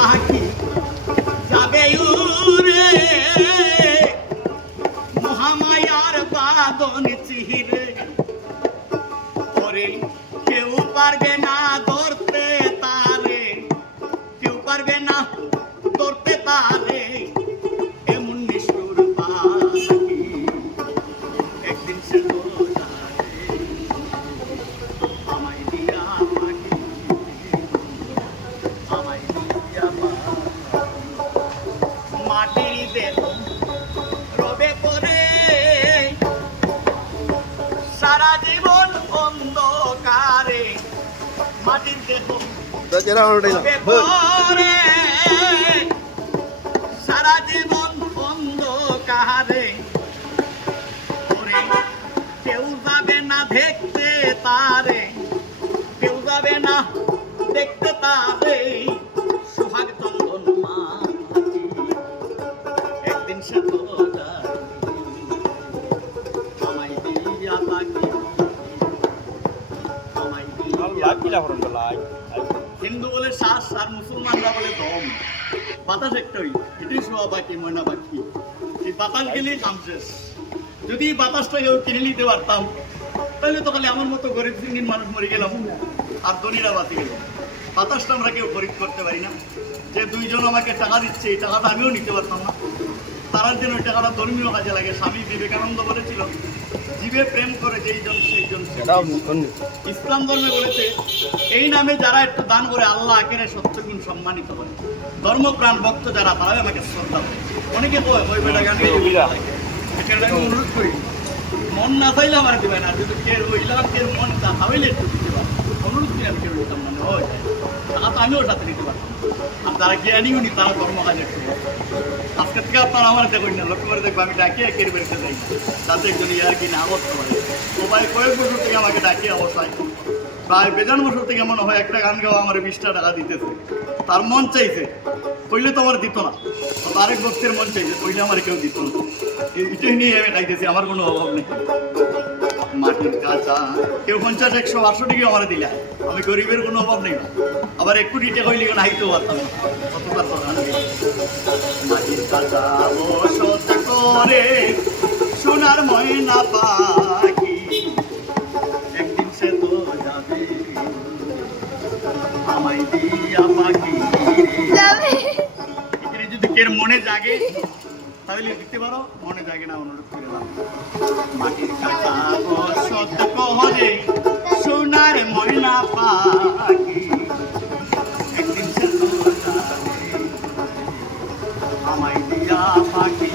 পাখি যাবে উড়ে মহামায়ার বাদন চিহিরে ওরে কেউ পারবে না ধরতে তারে কেউ পারবে না ধরতে তারে এমন নিষ্ঠুর পাখি একদিন সে তো আমায় দিয়া পাখি আমায় দিয়া মাটির দেহ রবে করে সারা জীবন অন্ধকারে মাটির দেহ রবে করে সারা জীবন অন্ধকারে কেউ যাবে না দেখতে তারে কেউ যাবে না দেখতে তারে সোহাগ চন্দন মাটি একদিন সে তো আমায় দিয়া পাখি আমায় দিয়া হিন্দু বলে শ্বাস আর মুসলমানরা বলে দম বাতাস একটাই এটাই সোহা পাখি ময়না পাখি এই বাতাস গেলেই কাম শেষ যদি বাতাসটা কেউ কিনে নিতে পারতাম তাহলে তো খালি আমার মতো গরিব শ্রেণীর মানুষ মরে গেলাম আর ধনীরা বাঁচে গেল বাতাসটা আমরা কেউ খরিদ করতে পারি না যে দুইজন আমাকে টাকা দিচ্ছে এই টাকাটা আমিও নিতে পারতাম না তারার জন্য ওই টাকাটা ধর্মীয় কাজে লাগে স্বামী বিবেকানন্দ বলেছিল জীবে প্রেম করে যেইজন সেইজন ইসলাম ধর্মে বলেছে এই নামে যারা একটু দান করে আল্লাহ আখেরে সত্যগুণ সম্মানিত করে ধর্মপ্রাণ ভক্ত যারা তারাই আমাকে শ্রদ্ধা করে অনেকে তো ওই বেটা গান অনুরোধ করি মন না চাইলে আমার দিবে না যদি ওই লাভের মন তা হাইলে একটু দিতে পারবো অনুরোধ করে আমি কেউ দিতাম মানে হয় টাকা তো আমিও সাথে দিতে পারতাম আর তারা জ্ঞানীও নি তারা কর্ম কাজে একটু আজকের থেকে আপনারা আমার দেখুন না লক্ষ্য করে দেখবো আমি ডাকিয়ে একের বেরোতে যাই তাতে একজন ইয়ার কি না করতে পারে সবাই কয়েক বছর থেকে আমাকে ডাকিয়ে অবস্থায় প্রায় বেজান বছর থেকে মনে হয় একটা গান গাওয়া আমার 20টা টাকা দিতেছে তার মন চাইছে কইলে তো আমার দিত না আরেক ভক্তের মন চাইছে কইলে আমার কেউ দিত না এটাই নিয়ে আমি খাইতেছি আমার কোনো অভাব নেই মাটির কাঁচা কেউ 50, 100, 500 টাকা আমার দিলে আমি গরিবের কোনো অভাব নেই আবার 1 কোটি টাকা হইলে হাইতেও পারতাম না কতবার মাটির কাঁচা বসত করে সোনার ময়না পাখি একদিন সে তো যাবে আমায় দিয়া পাখি যদি কের মনে জাগে তাহলে দিতে পারো মনে জাগে না অনুরোধ করে মাটির কাঁচা বসত করে সোনার ময়না পাখি একদিন সে তো যাবে আমায় দিয়া পাখি